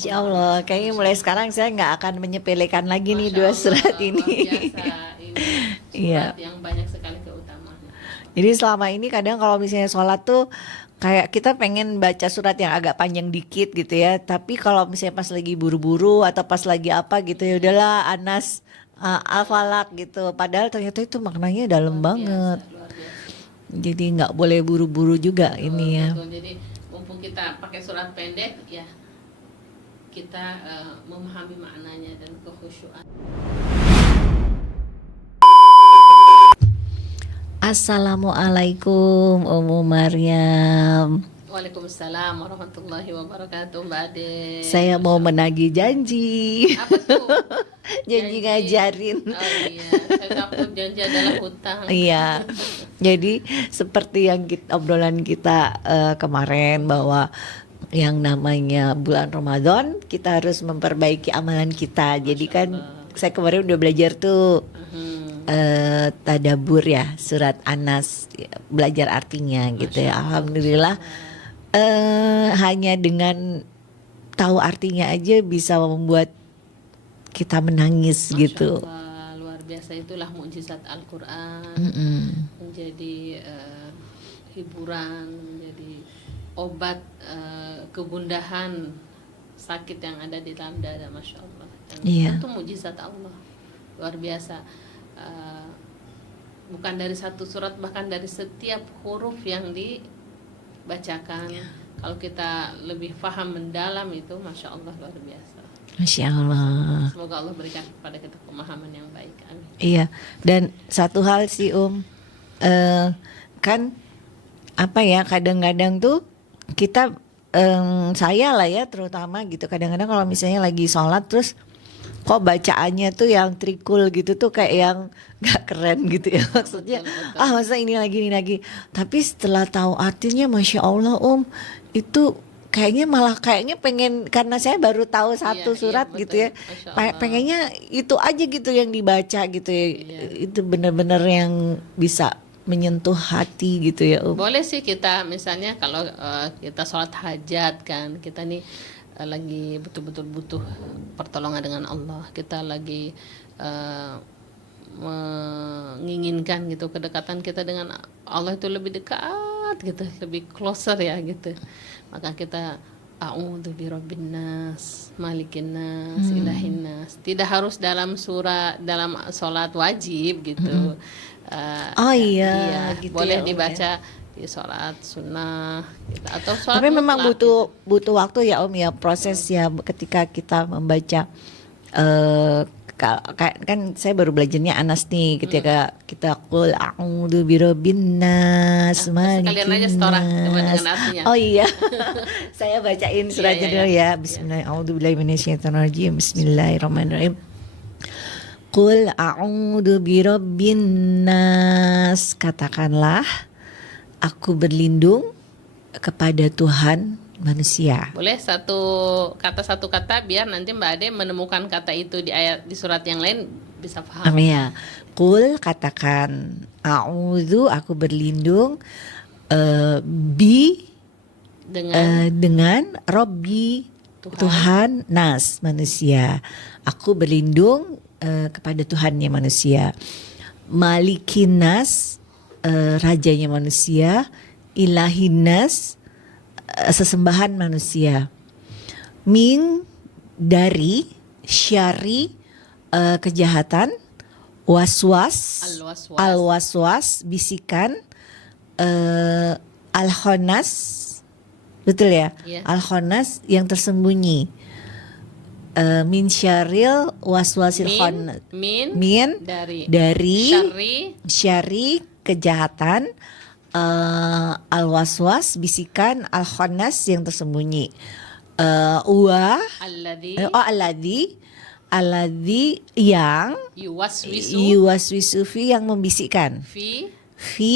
Masya Allah, kayaknya mulai sekarang saya nggak akan menyepelekan lagi nih Masya dua Allah, surat luar ini. biasa ini surat Iya. yang banyak sekali keutamaan. Jadi selama ini kadang kalau misalnya sholat tuh kayak kita pengen baca surat yang agak panjang dikit gitu ya. Tapi kalau misalnya pas lagi buru-buru atau pas lagi apa gitu ya udahlah Anas, Al-Falaq gitu. Padahal ternyata itu maknanya dalam Luar biasa, banget. luar biasa. Jadi nggak boleh buru-buru juga Betul, ini ya. betul. Jadi mumpung kita pakai surat pendek ya, kita memahami maknanya dan kekhusyuan. Assalamualaikum Ummu Maryam. Waalaikumsalam warahmatullahi wabarakatuh, Mbak Ade. Saya mau Masya Allah. menagih janji. Apa tuh? Janji ngajarin. Oh iya, saya takut janji adalah hutang. Iya. Jadi seperti yang obrolan kita kemarin bahwa yang namanya bulan Ramadan kita harus memperbaiki amalan kita. Jadi Masya kan Allah. saya kemarin udah belajar tuh Mhm. tadabur ya surat Anas, belajar artinya gitu Masya ya. Allah. Alhamdulillah hanya dengan tahu artinya aja bisa membuat kita menangis Masya gitu. Allah, luar biasa, itulah mukjizat Al-Quran. Mm-mm. Menjadi hiburan, menjadi obat kegundahan sakit yang ada di dalam dada, Masya Allah. Dan Iya. itu mukjizat Allah, luar biasa. Eh, Bukan dari satu surat, bahkan dari setiap huruf yang dibacakan. Kalau kita lebih paham mendalam itu, Masya Allah, luar biasa. Masya Allah. Semoga Allah berikan kepada kita pemahaman yang baik. Amin. Iya. Dan satu hal sih eh, kan apa ya kadang-kadang tuh kita saya lah ya terutama gitu kadang-kadang kalau misalnya lagi sholat terus kok bacaannya tuh yang trikul gitu tuh kayak yang gak keren gitu ya maksudnya Betul, betul. masa ini lagi tapi setelah tahu artinya Masya Allah itu kayaknya pengen karena saya baru tahu satu Iya, surat betul. gitu ya Masya Allah. pengennya itu aja gitu yang dibaca gitu ya Iya. itu benar-benar yang bisa menyentuh hati gitu ya Boleh sih kita misalnya kalau kita sholat hajat kan, kita nih lagi betul-betul butuh pertolongan dengan Allah, kita lagi menginginkan gitu kedekatan kita dengan Allah itu lebih dekat gitu, lebih closer ya gitu. Maka kita a'udzu birabbin nas, malikin nas, ilahin nas. Tidak harus dalam surah dalam sholat wajib gitu. Oh Ya, iya, gitu boleh ya, Om, dibaca di sholat sunnah gitu, atau sholat tapi memang mutlak gitu. butuh waktu ya Om ya proses ya ketika kita membaca eh kan saya baru belajarnya Anas nih ketika kita qul a'udzu birabbin nas Sekalian aja malikin setorah dengan nas. artinya. Oh iya. Saya bacain suratnya Iya, dulu iya. ya. Bismillah a'udzubillahi minasyaitonirrajim. Bismillahirrahmanirrahim. Qul a'udzu birabbin nas. Katakanlah aku berlindung kepada Tuhan manusia. Boleh satu kata biar nanti Mbak Ade menemukan kata itu di ayat di surat yang lain bisa paham. Amin ya. Qul katakan a'udzu aku berlindung Dengan dengan Robbi Tuhan nas manusia. Aku berlindung kepada Tuhannya manusia. Malikin nas rajanya manusia. Ilahin nas sesembahan manusia. Min dari syari kejahatan, waswas, Al-waswas. al-waswas bisikan, al-khonas, betul ya? Iya. Al-khonas yang tersembunyi. Min syaril waswasil khonas. Min dari dari syarri syari kejahatan, al-waswas bisikan, al-khonas yang tersembunyi. Alladzi yang yuwaswisu fi yang membisikkan fi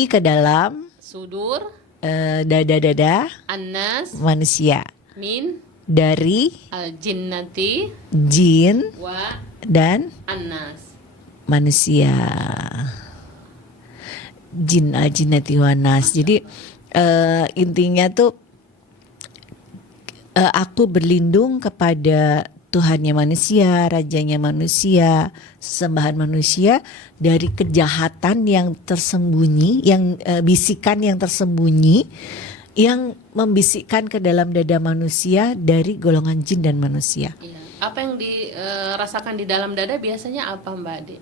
ke dalam sudur dada-dada annas manusia min dari al-jinnati jin wa dan annas. manusia. Jin al-jinnati wan nas. Jadi intinya tuh Aku berlindung kepada Tuhannya manusia, rajanya manusia, sembahan manusia dari kejahatan yang tersembunyi, yang bisikan yang tersembunyi, yang membisikkan ke dalam dada manusia dari golongan jin dan manusia. Iya. Apa yang dirasakan di dalam dada biasanya apa Mbak Ade?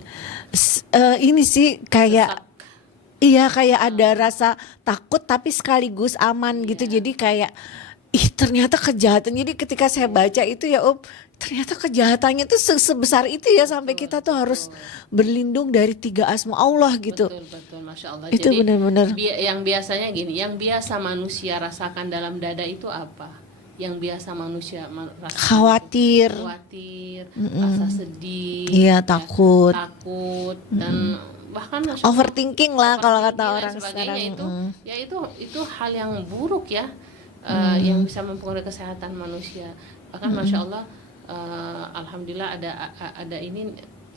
Ini sih kayak Sesak. iya, kayak ada rasa takut tapi sekaligus aman gitu. Jadi kayak ternyata kejahatan. Jadi ketika saya baca itu ya ternyata kejahatannya tuh sebesar itu ya, sampai kita tuh harus berlindung dari 3 asma Allah gitu. Betul, Masya Allah. Itu Jadi benar-benar yang biasanya gini, yang biasa manusia rasakan dalam dada itu apa? Yang biasa manusia rasakan khawatir, rasa sedih, iya, takut, dan bahkan Masya Allah, overthinking lah kalau kata overthinking dan orang sebagainya sekarang. ya itu hal yang buruk ya, yang bisa mempengaruhi kesehatan manusia. Bahkan Masya Allah, alhamdulillah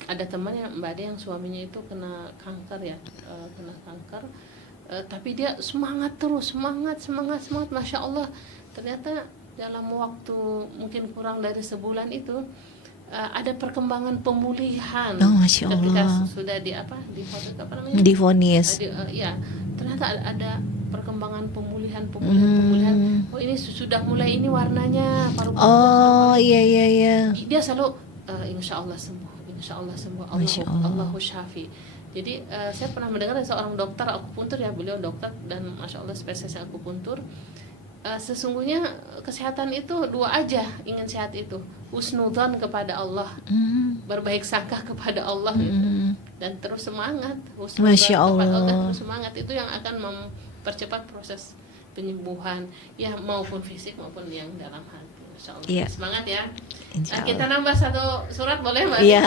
ada teman yang Mbak Ade yang suaminya itu kena kanker ya, tapi dia semangat terus, semangat, Masya Allah. Ternyata dalam waktu mungkin kurang dari sebulan itu ada perkembangan pemulihan. Masya Allah. Ketika sudah divonis. Ya, ternyata ada perkembangan pemulihan. Oh, ini sudah mulai, ini warnanya paru-paru. Iya. Dia selalu insya Allah sembuh, Allahu syafi. Jadi saya pernah mendengar dari seorang dokter akupuntur ya, beliau dokter dan Masya Allah spesialis akupuntur. Sesungguhnya kesehatan itu 2 aja, ingin sehat itu husnudzon kepada Allah, berbaik sangka kepada Allah gitu. Dan terus semangat, Masya Allah. kepada Allah, terus semangat, itu yang akan mempercepat proses penyembuhan ya, maupun fisik maupun yang dalam hati. Masya Allah. Iya. Semangat ya. Insya Allah. Kita nambah 1 surat boleh Mbak? Iya.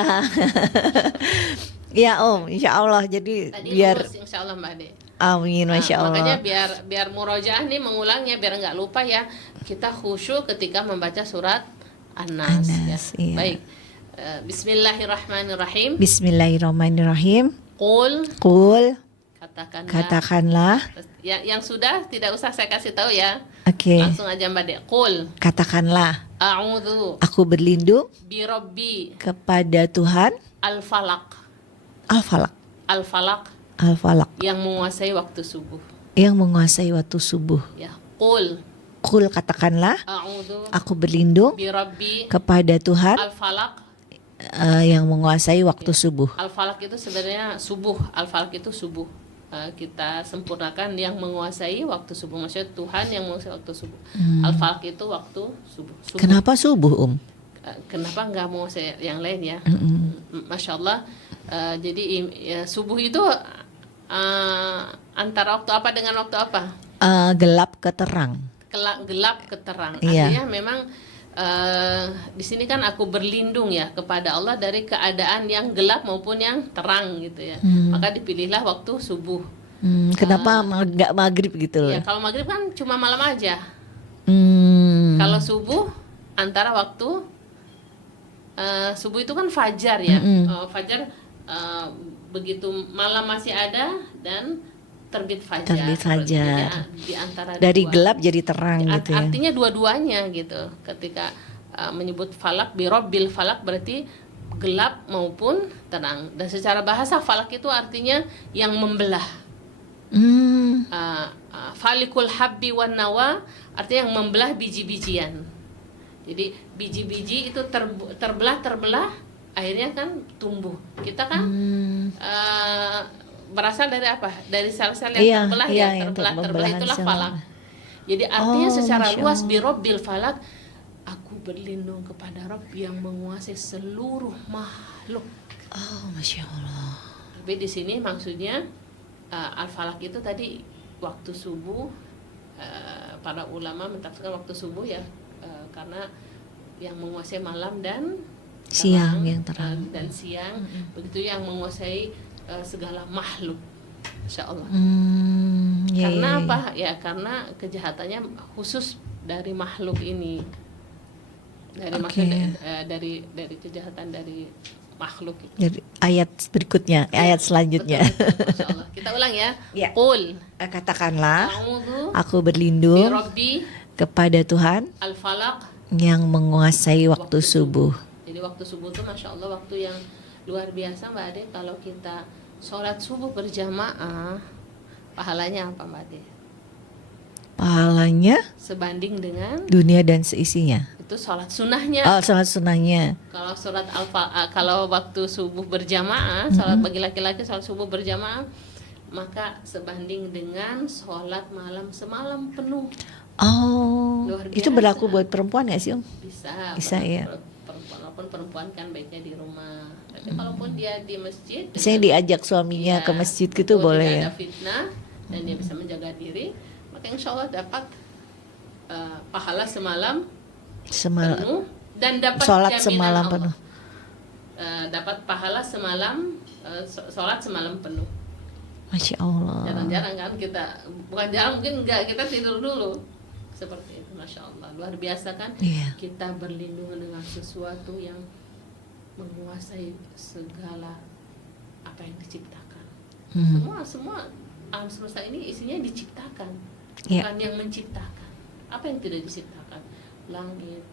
Iya Insya Allah. Jadi Tadi biar lulus, Insya Allah Mbak Ade. amin, Masya Allah. Makanya biar murojaah nih mengulangnya, biar nggak lupa ya, kita khusyuk ketika membaca surat An-Nas ya. Iya. Baik. Bismillahirrahmanirrahim. Bismillahirrahmanirrahim. Qul, Katakanlah. katakanlah. Yang sudah tidak usah saya kasih tahu ya. Oke. Langsung aja Mbak De. Qul, Katakanlah. a'udzu Aku berlindung birabbi kepada Tuhan al-falaq. Al-Falaq. Al-falaq Al-Falaq. yang menguasai waktu subuh. Yang menguasai waktu subuh. Ya. Qul, Katakanlah. a'udzu Aku berlindung birabbi kepada Tuhan al-falaq. yang menguasai waktu subuh. Al-falaq itu sebenarnya subuh. Al-falaq itu subuh. Kita sempurnakan yang menguasai waktu subuh. Maksudnya Tuhan yang menguasai waktu subuh. Al-falaq itu waktu subuh. Kenapa subuh, Kenapa nggak menguasai yang lain ya? Masya Allah. Jadi subuh itu antara waktu apa dengan waktu apa? Gelap ke terang. Gelap ke terang. Iya. Artinya memang di sini kan aku berlindung ya kepada Allah dari keadaan yang gelap maupun yang terang gitu ya. Maka dipilihlah waktu subuh. Kenapa nggak maghrib gitu loh? Ya, kalau maghrib kan cuma malam aja. Kalau subuh antara waktu subuh itu kan fajar ya. Fajar begitu malam masih ada dan terbit fajar. Di antara dari dua. Gelap jadi terang gitu ya. Artinya dua-duanya gitu. Ketika menyebut falak birabbil falak berarti gelap maupun terang. Dan secara bahasa falak itu artinya yang membelah. Falikul habbi wan nawa artinya yang membelah biji-bijian. Jadi biji-biji itu terbelah akhirnya kan tumbuh. Kita kan berasal dari apa? Dari sel-sel yang terbelah terbelah itulah falak. Jadi artinya secara luas birabbil falak, aku berlindung kepada Rabb yang menguasai seluruh makhluk. Masya Allah. Tapi di sini maksudnya al-falak itu tadi waktu subuh. Para ulama mentafsirkan waktu subuh ya, karena yang menguasai malam dan siang yang terang dan siang, begitu yang menguasai segala makhluk, Insya Allah. Karena apa? Ya karena kejahatannya khusus dari makhluk ini, dari kejahatan dari makhluk. Jadi ayat berikutnya, ayat selanjutnya. Betul, Masya Allah. Kita ulang ya. Ya. Qul, Katakanlah, a'udzu aku berlindung birabbi kepada Tuhan Al-Falaq, yang menguasai waktu subuh. Jadi waktu subuh itu Masya Allah waktu yang luar biasa Mbak Ade. Kalau kita sholat subuh berjamaah, pahalanya apa Mbak Ade? Pahalanya Sebanding dengan dunia dan seisinya. itu sholat sunnahnya. Oh, salat sunnahnya. Kalau kalau waktu subuh berjamaah, sholat bagi laki-laki sholat subuh berjamaah, maka sebanding dengan sholat malam semalam penuh. Oh, Luar itu biasa. berlaku buat perempuan nggak sih, Om? Bisa ya. Perempuan, walaupun perempuan kan baiknya di rumah. Tapi kalaupun dia di masjid, Misalnya diajak suaminya ya, ke masjid gitu betul, boleh tidak ya? ada fitnah dan dia bisa menjaga diri, maka insya Allah dapat pahala semalam penuh dan dapat Sholat jaminan semalam Allah. penuh. Dapat pahala semalam, sholat semalam penuh. Masya Allah. Jarang-jarang kan kita, bukan jarang mungkin enggak, kita tidur dulu seperti itu. Masya Allah, luar biasa kan? Iya. Kita berlindung dengan sesuatu yang menguasai segala apa yang diciptakan. Semua alam semesta ini isinya diciptakan, Iya. bukan yang menciptakan. Apa yang tidak diciptakan? Langit,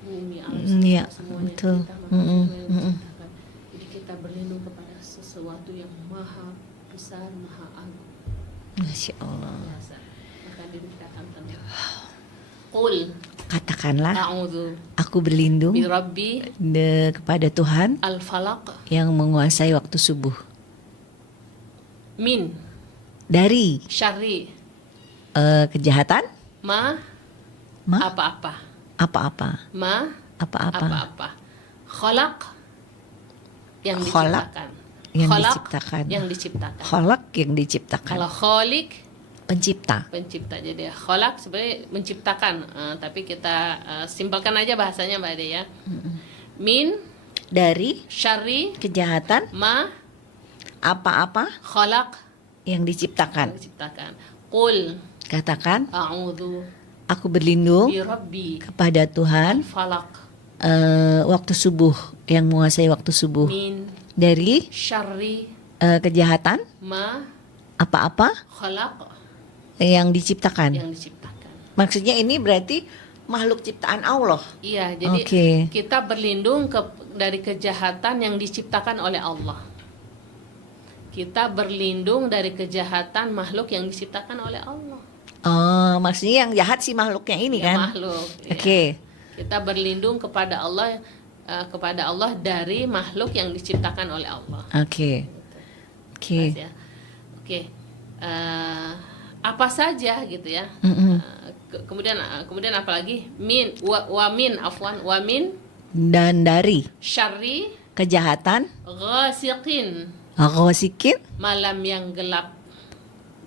bumi, alam Iya, semesta semuanya betul. kita manusia yang diciptakan. Jadi kita berlindung kepada sesuatu yang maha besar, maha agung. Masya Allah. Biasa. Maka dikatakan tenang. Qul Katakanlah, a'udzu aku berlindung bi rabbi kepada Tuhan al-falaq yang menguasai waktu subuh min dari syarri kejahatan, ma ma apa-apa, apa-apa, ma apa-apa, apa-apa, khalaq yang Khalaq diciptakan, yang Khalaq diciptakan, yang diciptakan. khalaq yang diciptakan, Kalau khaliq pencipta. pencipta, jadi khalaq sebenarnya menciptakan, tapi kita simpelkan aja bahasanya Mbak Ade ya. Min Dari syarri kejahatan, ma apa-apa khalaq yang yang diciptakan. diciptakan. Qul Katakan, a'udzu aku berlindung bi rabbi kepada Tuhan falaq waktu subuh, yang menguasai waktu subuh, min dari syarri kejahatan, ma apa-apa khalaq yang diciptakan. yang diciptakan. Maksudnya ini berarti makhluk ciptaan Allah. Iya, jadi Oke. kita berlindung dari kejahatan yang diciptakan oleh Allah. Kita berlindung dari kejahatan makhluk yang diciptakan oleh Allah. Oh, maksudnya yang jahat si makhluknya ini Ya, kan? makhluk. Oke. Ya. Kita berlindung kepada Allah dari makhluk yang diciptakan oleh Allah. Oke. Oke. Mas ya. Oke. Apa saja gitu ya. Kemudian apalagi min wa min afwan wa min Dan dari syarri kejahatan, ghasiqin ghasikin, malam yang gelap.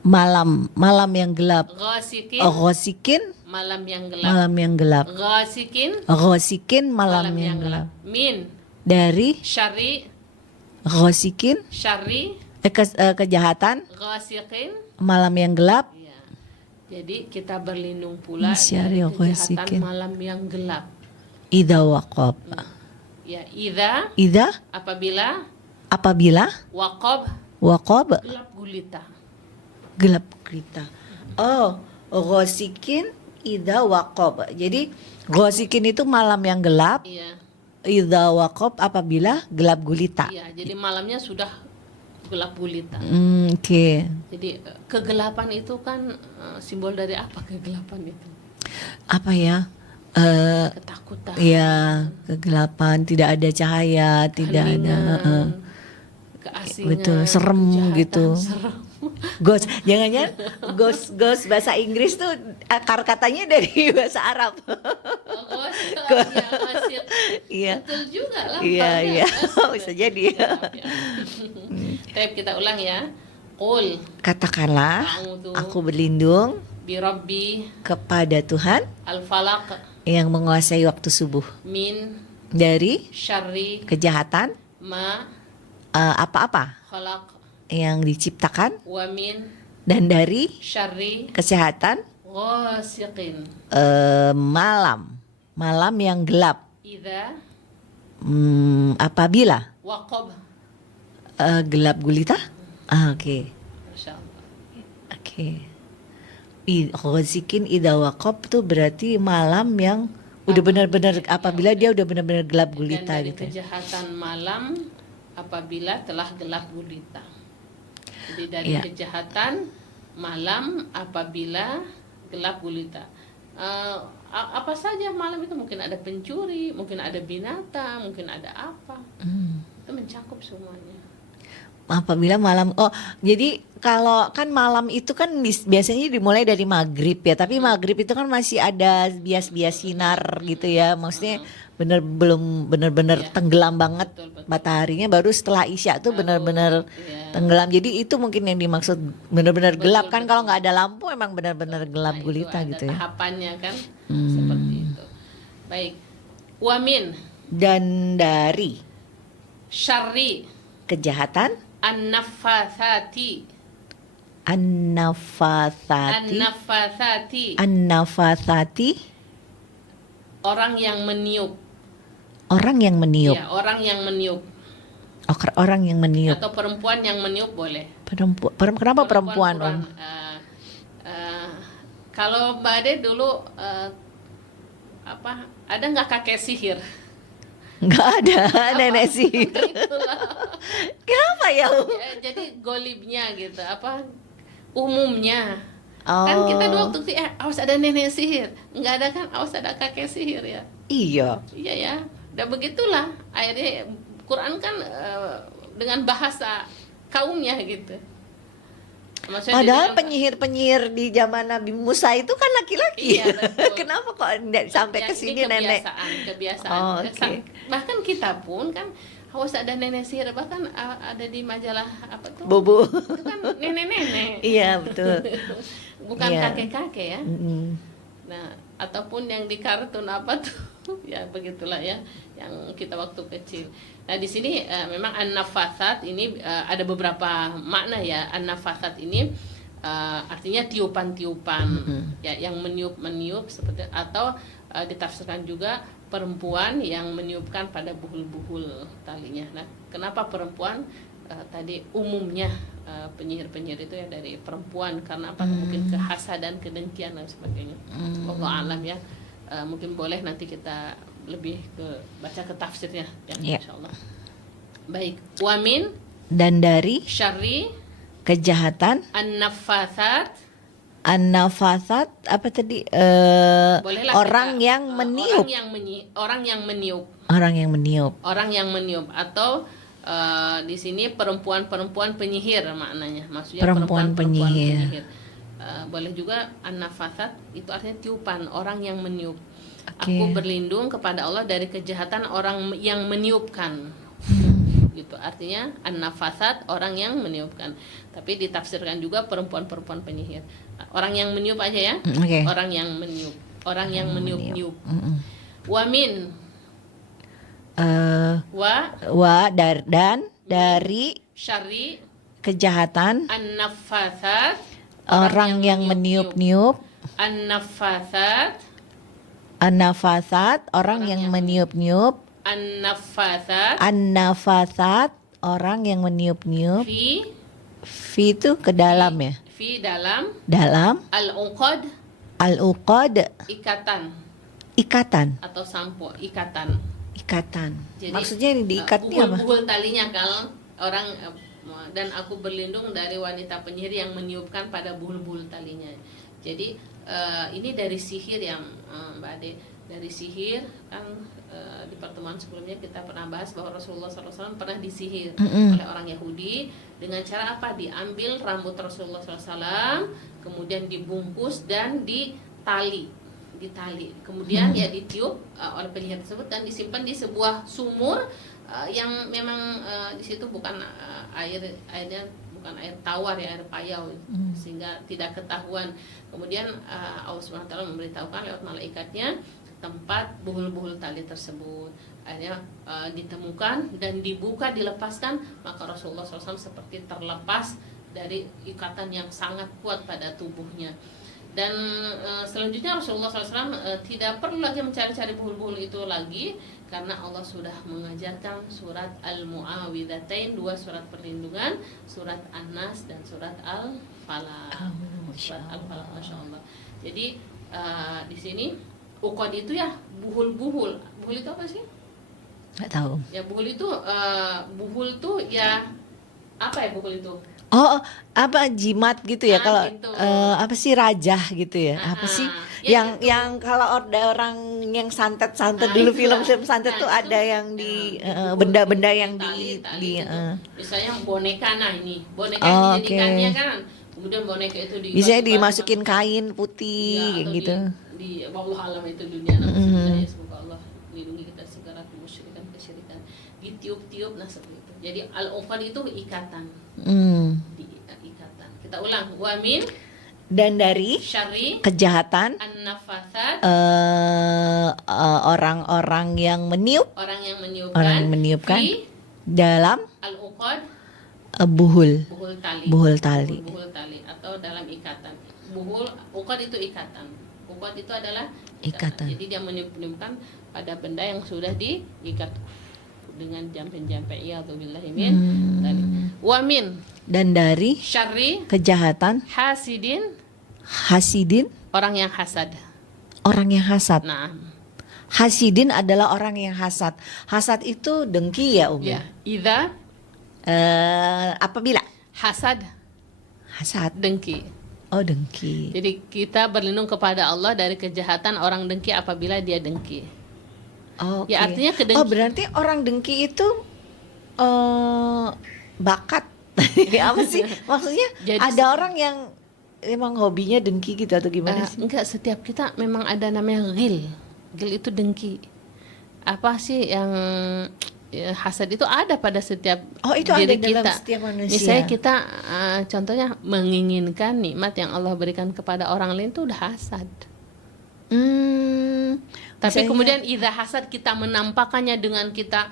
malam yang gelap. Ghasiqin Ghasikin, malam yang gelap. malam yang gelap. Ghasiqin Ghasikin, malam malam yang yang gelap. gelap. Min Dari syarri ghasikin, kejahatan, ghasiqin. malam yang gelap. Ya. Jadi kita berlindung pula Syarri dari kejahatan ghasiqin. malam yang gelap. Idza waqab. Ya, idza Idza, apabila waqab, gelap gulita. gelap gulita. Oh, ghasikin, idza waqab. Jadi ghasikin itu malam yang gelap. Iya. Idza waqab apabila gelap gulita. Iya, jadi malamnya sudah gelap gulita. Oke. Jadi kegelapan itu kan simbol dari apa kegelapan itu? Apa ya? Ketakutan. Ya, kegelapan, tidak ada cahaya, tidak ada keheningan, keasingan, betul, serem kejahatan, gitu. serem. Ghost, jangan-jangan ghost bahasa Inggris tuh akar katanya dari bahasa Arab. Oh, ya, masih Iya. betul juga lah. Iya, bisa jadi. Tapi kita ulang ya. Qul Katakanlah, a'udzu aku berlindung bi rabbi kepada Tuhan al-falaq yang menguasai waktu subuh min dari syarri kejahatan, ma apa-apa khalaq yang diciptakan, wa min dan dari syarri kesehatan, ghasiqin malam yang gelap. idza Apabila waqab. gelap gulita. Oke. Masya Allah. Oke. Ghasikin idza waqab tuh berarti malam yang udah benar-benar apabila dia udah benar-benar gelap Dan gulita dari gitu. kejahatan malam apabila telah gelap gulita. Jadi dari Iya. kejahatan malam apabila gelap gulita. Apa saja malam itu, mungkin ada pencuri, mungkin ada binatang, mungkin ada apa. Itu mencakup semuanya. Apabila malam, oh jadi kalau kan malam itu kan biasanya dimulai dari maghrib ya, tapi maghrib itu kan masih ada bias-bias sinar gitu ya, maksudnya belum bener-bener Iya. tenggelam banget Betul. mataharinya, baru setelah isya tuh bener-bener Iya. tenggelam. Jadi itu mungkin yang dimaksud bener-bener Betul, gelap kan, kalau betul. nggak ada lampu emang bener-bener gelap Nah, itu gulita ada gitu ya. tahapannya kan, seperti itu. Baik. Wamin Dan dari syarri kejahatan an-naffatsati an-nafathati orang yang meniup. orang yang meniup. Ya, orang yang meniup Orang yang meniup. atau perempuan yang meniup boleh. Kenapa perempuan Om? kurang, kalau Mbak Ade dulu ada nggak kakek sihir? Nggak ada nenek sihir. Itulah. Kenapa ya Om? Ya, jadi golibnya gitu, umumnya. Oh. Kan kita dulu waktu itu awas ada nenek sihir, nggak ada kan, awas ada kakek sihir ya. Iya. Iya ya, dan begitulah akhirnya Quran kan dengan bahasa kaumnya gitu. Maksudnya Padahal dibilang, penyihir-penyihir di zaman Nabi Musa itu kan laki-laki. Iya, betul. Kenapa kok sampai ya, ke ini sini nenek? kebiasaan. Oh, oke. Bahkan kita pun kan awas ada nenek sihir, bahkan ada di majalah apa tuh? Bobo. Itu kan nenek-nenek. Iya betul. Bukan Iya. kakek-kakek ya. Mm-mm. Nah, ataupun yang di kartun apa tuh, ya begitulah ya, yang kita waktu kecil. Nah, di sini memang an-nafatsat ini ada beberapa makna ya. An-nafatsat ini artinya tiupan-tiupan, ya, yang meniup-meniup seperti, atau ditafsirkan juga perempuan yang meniupkan pada buhul-buhul talinya. Nah, kenapa perempuan? Tadi umumnya penyihir-penyihir itu ya dari perempuan, karena apa? Mungkin kehasadan, kedengkian dan sebagainya. Allah alam ya. Mungkin boleh nanti kita lebih baca ke tafsirnya ya, Ya. insyaallah. Baik, wamin Dan dari syarri kejahatan an-naffatsat, apa tadi? bolehlah Orang kita, yang meniup. orang yang meniup, Orang yang meniup. atau di sini perempuan penyihir maknanya, maksudnya Perempuan penyihir. Boleh juga an-nafatsat itu artinya tiupan, orang yang meniup. Oke. Aku berlindung kepada Allah dari kejahatan orang yang meniupkan. Gitu, artinya an-nafatsat orang yang meniupkan. Tapi ditafsirkan juga perempuan penyihir. Orang yang meniup aja ya. Oke. Orang yang meniup, orang yang meniup-niup. Mm-mm. Wamin Dan dari syarri kejahatan an-nafatsat orang yang meniup-niup. an-nafatsat Orang yang meniup-niup. an-nafatsat An-nafatsat orang yang meniup-niup. fi Itu ke dalam ya. dalam Dalam al-uqad, al-uqad ikatan. atau sampo, ikatan. Jadi, Maksudnya ini diikatnya apa? buhul talinya kalau orang dan aku berlindung dari wanita penyihir yang meniupkan pada buhul talinya. Jadi ini dari sihir yang Mbak Ade, dari sihir kan di pertemuan sebelumnya kita pernah bahas bahwa Rasulullah SAW pernah disihir oleh orang Yahudi dengan cara apa? Diambil rambut Rasulullah SAW, kemudian dibungkus dan ditali, kemudian ya ditiup oleh penyihir tersebut dan disimpan di sebuah sumur yang memang di situ bukan airnya bukan air tawar ya, air payau, sehingga tidak ketahuan. Kemudian Allah SWT memberitahukan lewat malaikatnya tempat buhul-buhul tali tersebut. Akhirnya ditemukan dan dibuka, dilepaskan, maka Rasulullah SAW seperti terlepas dari ikatan yang sangat kuat pada tubuhnya. Dan selanjutnya Rasulullah SAW tidak perlu lagi mencari-cari buhul-buhul itu lagi, karena Allah sudah mengajarkan surat Al-Mu'awwidzatain, 2 surat perlindungan, surat An-Nas dan surat Al Falaq. Masya Surat Al-Falaq, Masya Allah. Jadi di sini uqad itu ya buhul-buhul. Buhul itu apa sih? Nggak tahu. Ya buhul itu ya apa ya buhul itu? Oh, apa jimat gitu ya? Kalau Gitu. apa sih rajah gitu ya? Apa sih Ya gitu. yang kalau ada orang yang santet-santet Nah, dulu itulah. film santet tuh Nah, ada itu, yang di buhul, benda-benda buhul, yang tali di gitu. Misalnya boneka, nah ini boneka Oh, yang oke. dijadikannya kan, kemudian boneka itu Biasanya dibasuh-basuh, dimasukin kain putih iya, kayak atau gitu. di wallahu alam itu dunia. Ya, semoga Allah lindungi kita segala kesyirikan, ditiup-tiup, nah seperti itu. Jadi al-uqad itu ikatan, ikatan. Kita ulang, wa min Dan dari syarri kejahatan an-nafatsat, orang-orang yang meniup, orang yang orang yang meniupkan fi dalam al-uqad, buhul buhul tali. buhul tali. Buhul tali atau dalam ikatan. Uqad itu ikatan. Uqad itu adalah Ikatan. Jadi dia meniupkan pada benda yang sudah diikat dengan jampe-jampe, ya billahi min dzalik. Wa min Dan dari syarri kejahatan hasidin, hasidin, orang yang hasad. orang yang hasad. Nah, Hasidin adalah orang yang hasad. Hasad itu dengki ya, Umi. ya, idza Apabila hasad, hasad, dengki. oh dengki. Jadi kita berlindung kepada Allah dari kejahatan orang dengki apabila dia dengki. Oh, Ya, artinya kedengki. Oh, berarti orang dengki itu bakat. Apa sih? Maksudnya Jadi ada orang yang emang hobinya dengki gitu atau gimana sih? Enggak, setiap kita memang ada namanya ghil. Ghil itu dengki. Apa sih yang hasad itu ada pada setiap Oh, itu ada diri dalam kita. setiap manusia. Misalnya kita contohnya menginginkan nikmat yang Allah berikan kepada orang lain itu udah hasad. Tapi Misalnya- kemudian idza hasad kita menampakkannya dengan kita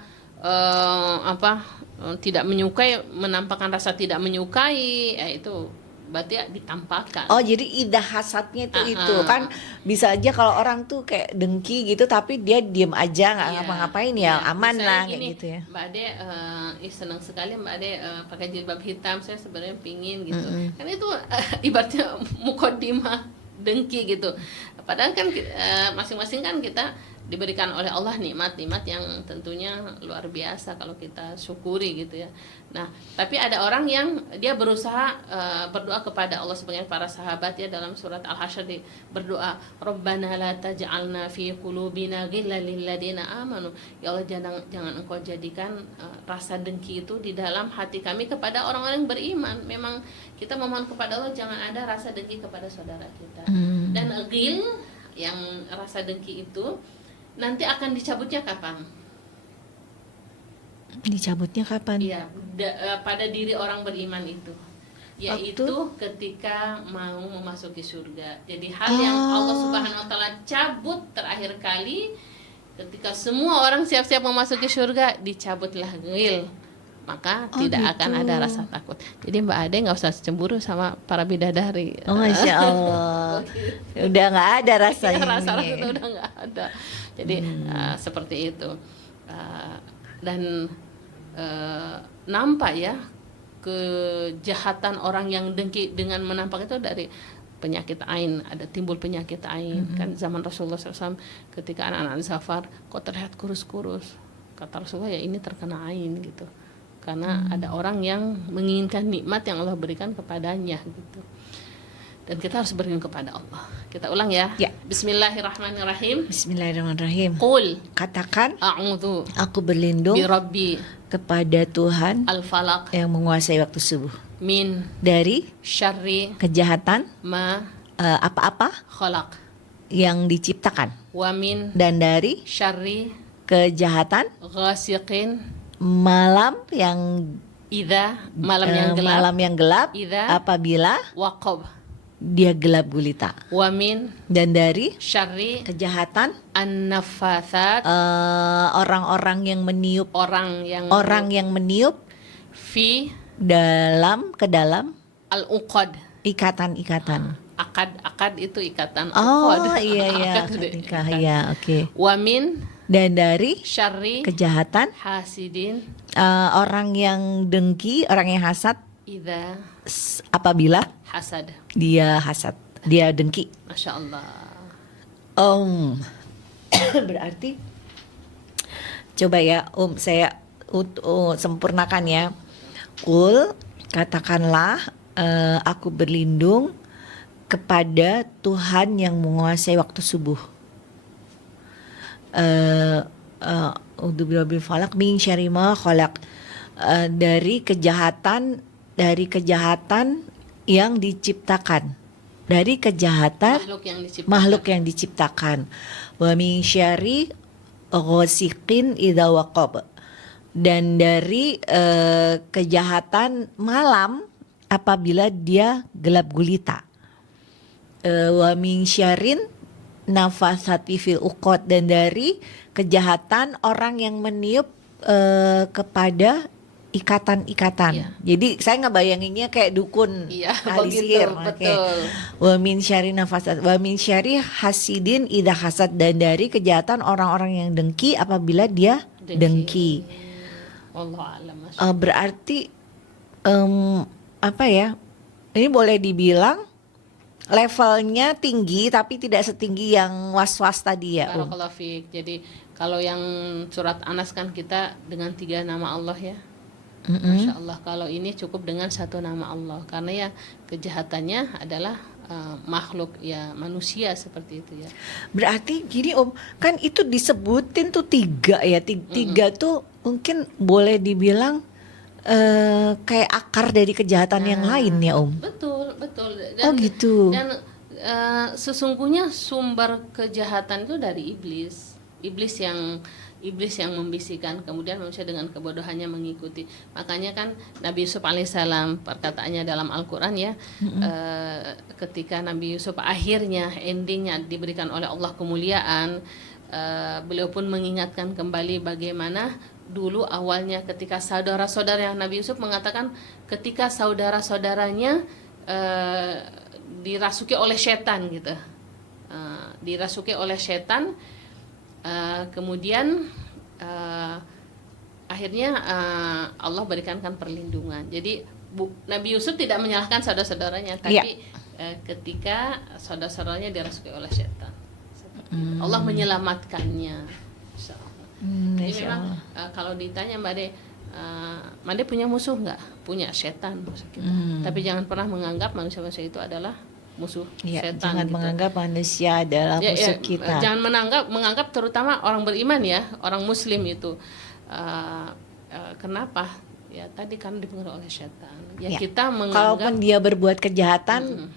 tidak menyukai, menampakkan rasa tidak menyukai, itu berarti ditampakkan. Oh, jadi idah hasadnya itu kan bisa aja kalau orang tuh kayak dengki gitu tapi dia diem aja nggak Iya, ngapa-ngapain ya iya. aman Misalnya lah gini, kayak gitu ya. Mbak Ade senang sekali Mbak Ade pakai jilbab hitam, saya sebenarnya pingin gitu. Kan itu ibaratnya mukodimah dengki gitu. Padahal kan masing-masing kan kita diberikan oleh Allah nikmat-nikmat yang tentunya luar biasa kalau kita syukuri gitu ya. Nah, tapi ada orang yang dia berusaha berdoa kepada Allah sebagai para sahabat ya, dalam surat Al-Hasyr berdoa, Rabbana la taj'alna fi qulubina ghillan lil ladina amanu. Ya Allah, jangan Engkau jadikan rasa dengki itu di dalam hati kami kepada orang-orang yang beriman. Memang kita memohon kepada Allah jangan ada rasa dengki kepada saudara kita. Dan ghil yang rasa dengki itu nanti akan dicabutnya kapan? Dicabutnya kapan? Iya, pada diri orang beriman itu, yaitu ketika mau memasuki surga. Jadi hal yang Allah Subhanahu wa taala cabut terakhir kali ketika semua orang siap-siap memasuki surga, dicabutlah ghil. Maka tidak akan ada rasa takut. Jadi Mbak Ade nggak usah cemburu sama para bidadari. Oh, Masya Allah. Udah nggak ada rasanya. Rasa-rasa itu udah nggak ada. Jadi seperti itu. Dan nampak ya kejahatan orang yang dengki dengan menampak itu dari penyakit ain. Ada timbul penyakit ain. Kan zaman Rasulullah SAW ketika anak-anak Zafar kok terlihat kurus-kurus, kata Rasulullah ya ini terkena ain gitu. Karena ada orang yang menginginkan nikmat yang Allah berikan kepadanya gitu. Dan kita harus berlindung kepada Allah. Kita ulang ya. Bismillahirrahmanirrahim. Bismillahirrahmanirrahim. Qul Katakan, a'udzu aku berlindung birabbi kepada Tuhan al-falaq yang menguasai waktu subuh min dari syarri kejahatan ma apa-apa khalaq yang diciptakan wa min dan dari syarri kejahatan ghasiqin malam yang malam yang gelap, malam yang gelap Idza apabila waqab dia gelap gulita, wa min dan dari syarri kejahatan an-naffatsat orang-orang yang meniup, orang yang meniup fi ke dalam al-uqad. ikatan-ikatan. Akad itu ikatan. Oh uqad. iya Akad itu ketika ikatan. ya oke. Wa min Dan dari syarri kejahatan hasidin orang yang dengki, orang yang hasad Idza apabila hasad. dia hasad, dia dengki. Masya Allah. Berarti coba ya saya sempurnakan ya. Kul, katakanlah aku berlindung kepada Tuhan yang menguasai waktu subuh. Udzubillahi falak min syarri ma khalaq. Dari kejahatan yang diciptakan. Dari kejahatan makhluk yang diciptakan. Wa min syarri ghasiqin idza waqab. Dan dari kejahatan malam apabila dia gelap gulita. Wa min syarrin nafasati fil uqad, dan dari kejahatan orang yang meniup kepada ikatan-ikatan. Iya. Jadi saya ngebayanginnya kayak dukun, Iya, ahli begitu, sihir. betul. Wa min syarri nafasat wa min syarri hasidin idza hasad, dan dari kejahatan orang-orang yang dengki apabila dia dengki. Wallahu a'lam. Berarti apa ya? Ini boleh dibilang levelnya tinggi tapi tidak setinggi yang was-was tadi ya. Barakallahu fiik. Jadi kalau yang surat Anas kan kita dengan 3 nama Allah ya. Masya Allah. Kalau ini cukup dengan 1 nama Allah, karena ya kejahatannya adalah makhluk ya, manusia seperti itu ya. Berarti gini kan itu disebutin tuh 3 ya. Tiga tuh mungkin boleh dibilang kayak akar dari kejahatan yang lain ya Betul. Dan, gitu. Dan sesungguhnya sumber kejahatan itu dari iblis. Iblis yang membisikkan, kemudian manusia dengan kebodohannya mengikuti. Makanya kan Nabi Yusuf alaihissalam, perkataannya dalam Al-Quran ya, ketika Nabi Yusuf akhirnya endingnya diberikan oleh Allah kemuliaan, beliau pun mengingatkan kembali bagaimana dulu awalnya ketika saudara-saudara yang Nabi Yusuf mengatakan ketika saudara-saudaranya dirasuki oleh setan gitu, dirasuki oleh setan, kemudian akhirnya Allah berikan perlindungan. Jadi Nabi Yusuf tidak menyalahkan saudara-saudaranya, tapi ketika saudara-saudaranya dirasuki oleh setan, Allah menyelamatkannya. Jadi memang kalau ditanya Mbak De, Mbak De punya musuh nggak? Punya, setan musuh kita. Tapi jangan pernah menganggap manusia-manusia itu adalah musuh setan. Jangan gitu. menganggap manusia adalah musuh kita. Jangan menganggap terutama orang beriman ya, orang Muslim itu. Kenapa? Ya tadi kan dipengaruhi oleh setan. Ya kita menganggap, kalaupun dia berbuat kejahatan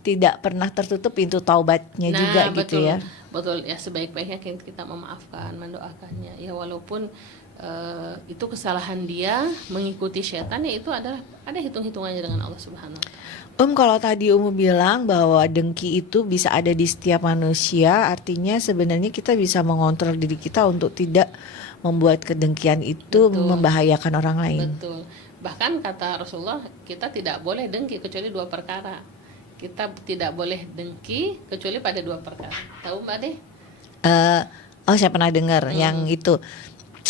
tidak pernah tertutup pintu taubatnya juga gitu betul, ya. Betul ya, sebaik-baiknya kita memaafkan, mendoakannya. Ya walaupun itu kesalahan dia mengikuti setan, ya itu ada hitung-hitungannya dengan Allah Subhanahu wa taala. Kalau tadi bilang bahwa dengki itu bisa ada di setiap manusia, artinya sebenarnya kita bisa mengontrol diri kita untuk tidak membuat kedengkian itu membahayakan orang lain. Betul. Bahkan kata Rasulullah, kita tidak boleh dengki kecuali 2 perkara. Kita tidak boleh dengki kecuali pada 2 perkara. Tahu Mbak De? Saya pernah dengar yang itu.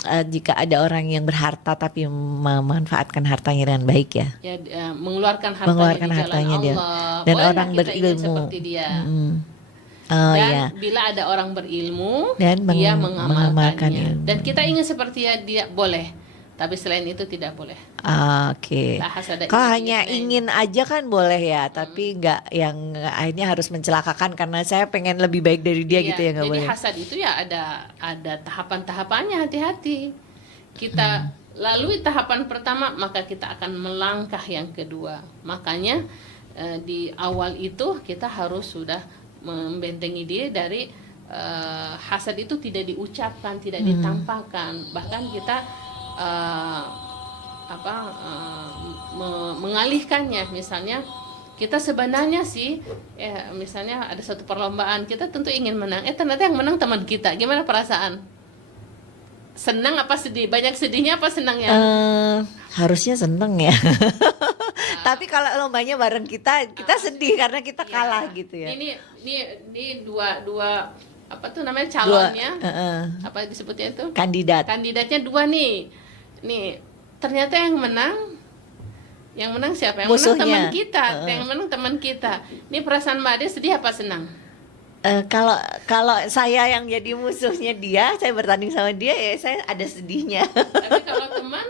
Jika ada orang yang berharta tapi memanfaatkan hartanya dengan baik ya. Mengeluarkan hartanya di jalan Allah. Dan boleh orang berilmu. Seperti dia. Dan bila ada orang berilmu dan dia mengamalkannya. ilmu. Dan kita ingin seperti dia boleh. Tapi selain itu tidak boleh. Oke. Kalau hanya ingin aja kan boleh ya, tapi nggak yang akhirnya harus mencelakakan karena saya pengen lebih baik dari dia gitu ya, nggak boleh. Jadi hasad itu ya ada tahapan-tahapannya, hati-hati. Kita lalui tahapan pertama, maka kita akan melangkah yang kedua. Makanya di awal itu kita harus sudah membentengi diri dari hasad itu tidak diucapkan, tidak ditampakkan. Bahkan kita mengalihkannya. Misalnya kita sebenarnya sih misalnya ada satu perlombaan, kita tentu ingin menang, ternyata yang menang teman kita. Gimana perasaan? Senang apa sedih? Banyak sedihnya apa senangnya? Harusnya seneng ya. Tapi kalau lombanya bareng kita sedih karena kita kalah gitu ya. Ini dua apa tuh namanya calonnya? Apa disebutnya itu? Kandidatnya 2 nih. Nih, ternyata yang menang Yang menang siapa? Yang menang Musuhnya. teman kita. Yang menang teman kita. Ini perasaan Mbak Ade sedih apa senang? Kalau kalau saya yang jadi musuhnya dia, saya bertanding sama dia, ya saya ada sedihnya. Tapi kalau teman,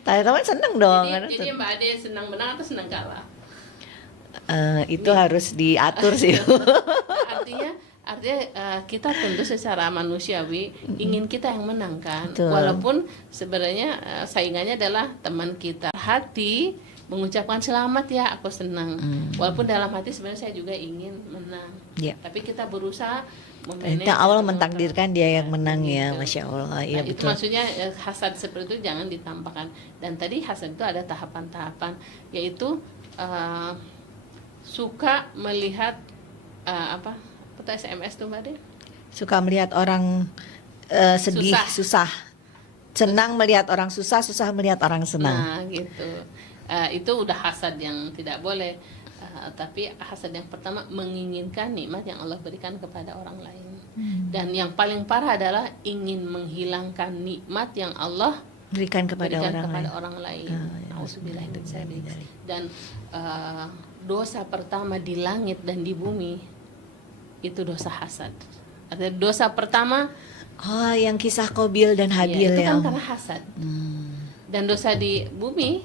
Teman-teman seneng dong. karena jadi Mbak Ade senang menang atau senang kalah? itu harus diatur sih. Artinya kita tentu secara manusiawi ingin kita yang menang kan. Betul. Walaupun sebenarnya saingannya adalah teman kita. Hati mengucapkan selamat ya, aku senang. Walaupun dalam hati sebenarnya saya juga ingin menang. Ya. Tapi kita berusaha Ternyata Allah mentakdirkan dia yang menang ya, Gitu. Masya Allah. Iya Nah, itu betul. maksudnya hasad seperti itu jangan ditampakkan. Dan tadi hasad itu ada tahapan-tahapan, yaitu suka melihat apa tuh SMS tuh Mbak De? Suka melihat orang sedih, susah. Senang melihat orang susah, susah melihat orang senang. Nah gitu. Itu udah hasad yang tidak boleh. Tapi hasad yang pertama menginginkan nikmat yang Allah berikan kepada orang lain. Dan yang paling parah adalah ingin menghilangkan nikmat yang Allah Berikan kepada orang lain. Ya, Auzubillah min dzalik. Dan dosa pertama di langit dan di bumi itu dosa hasad. Artinya dosa pertama yang kisah Qabil dan Habil itu ya. kan karena hasad. Dan dosa di bumi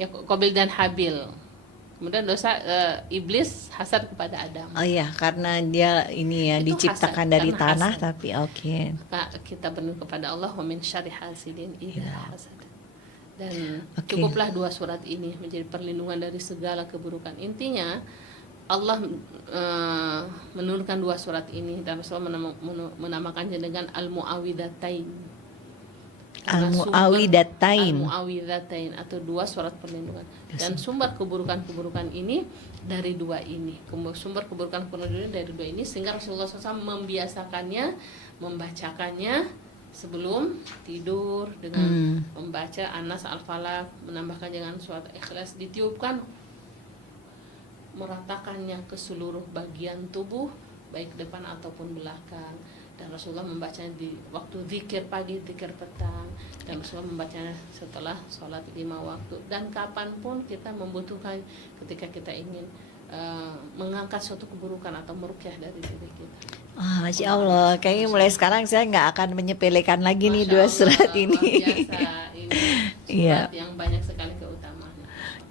ya Qabil dan Habil. Kemudian dosa iblis hasad kepada Adam. Oh iya, karena dia ini ya Itu diciptakan hasad, dari karena tanah, hasad. tapi oke. Maka kita berdoa kepada Allah wa min syarri hasidin idza hasad. Dan Oke. cukuplah 2 surat ini menjadi perlindungan dari segala keburukan. Intinya Allah menurunkan 2 surat ini dan Rasulullah menamakannya dengan Al-Mu'awwidhatain. Al-Mu'awwidhatain. Al-Mu'awwidhatain atau 2 surat perlindungan. Dan sumber keburukan-keburukan ini dari 2 ini. Sumber keburukan-keburukan ini dari 2 ini, sehingga Rasulullah SAW membiasakannya, membacakannya sebelum tidur dengan membaca An-Nas, Al-Falaq, menambahkan dengan surat Ikhlas, ditiupkan, meratakannya ke seluruh bagian tubuh, baik depan ataupun belakang. Dan Rasulullah membacanya di waktu zikir pagi, zikir petang, dan Rasulullah membacanya setelah sholat 5 waktu, dan kapanpun kita membutuhkan ketika kita ingin mengangkat suatu keburukan atau meruqyah dari diri kita. Masya Allah, kayaknya mulai sekarang saya nggak akan menyepelekan lagi nih 2 surat ini. Luar biasa, ini surat yang banyak sekali keutamaan.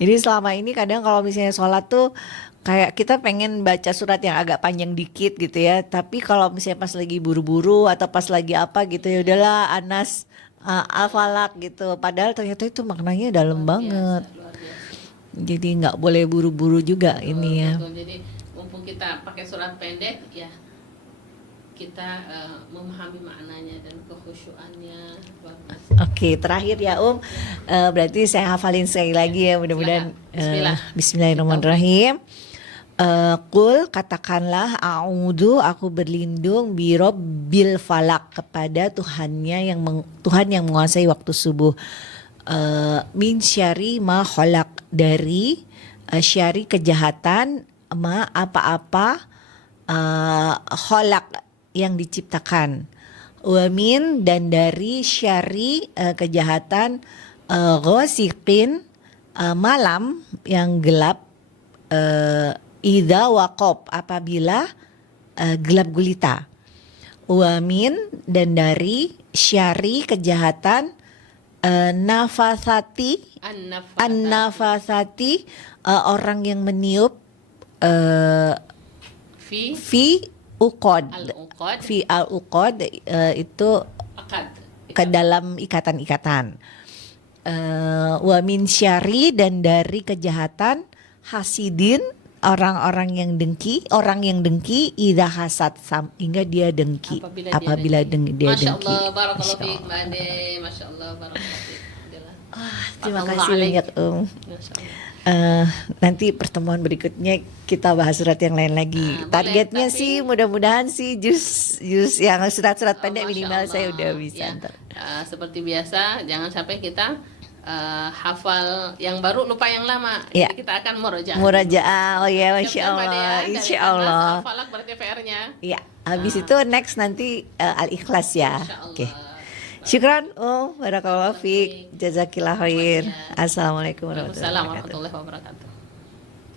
Jadi selama ini kadang kalau misalnya sholat tuh kayak kita pengen baca surat yang agak panjang dikit gitu ya, tapi kalau misalnya pas lagi buru-buru atau pas lagi apa gitu, ya udahlah Anas, Al-Falaq gitu. Padahal ternyata itu maknanya dalam banget. Luar biasa. Jadi nggak boleh buru-buru juga ini ya. Betul. Jadi mumpung kita pakai surat pendek ya, kita memahami maknanya dan kekhusyuannya. Oke, terakhir ya berarti saya hafalin sekali lagi ya, mudah-mudahan. Bismillahirrahmanirrahim. Qul, katakanlah, a'udzu, aku berlindung, birabbil falak, kepada Tuhan yang menguasai waktu subuh, min syarri ma khalaq, dari syari kejahatan, ma apa-apa, khalaq yang diciptakan, wa min, dan dari syari kejahatan, ghasiqin, malam yang gelap, idza waqab, apabila gelap gulita, wa min, dan dari syari kejahatan, nafasati, an-nafasati, orang yang meniup, fi uqad, fi al-uqad, itu ke dalam ikatan-ikatan, wa min syari, dan dari kejahatan hasidin, orang yang dengki, idza hasad, hingga dia dengki, apabila dia dengki. Masya Allah, barakallahu fiik Mbak Ade, Masya Allah, barakallahu fiik. Terima kasih banyak nanti pertemuan berikutnya kita bahas surat yang lain lagi. Targetnya boleh, sih mudah-mudahan sih jus yang surat-surat pendek minimal saya udah bisa. Ya, seperti biasa, jangan sampai kita hafal yang baru lupa yang lama. Ya. Jadi kita akan murojaah. Oh ya, Masya Allah, Insya Allah. Al-Falaq berarti PR-nya. Ya, habis itu next nanti Al-Ikhlas ya. Insya Allah. Oke. Syukran Barakallahu fiik. Jazakillah khair. Assalamualaikum warahmatullahi Waalaikumsalam wabarakatuh. warahmatullahi wabarakatuh.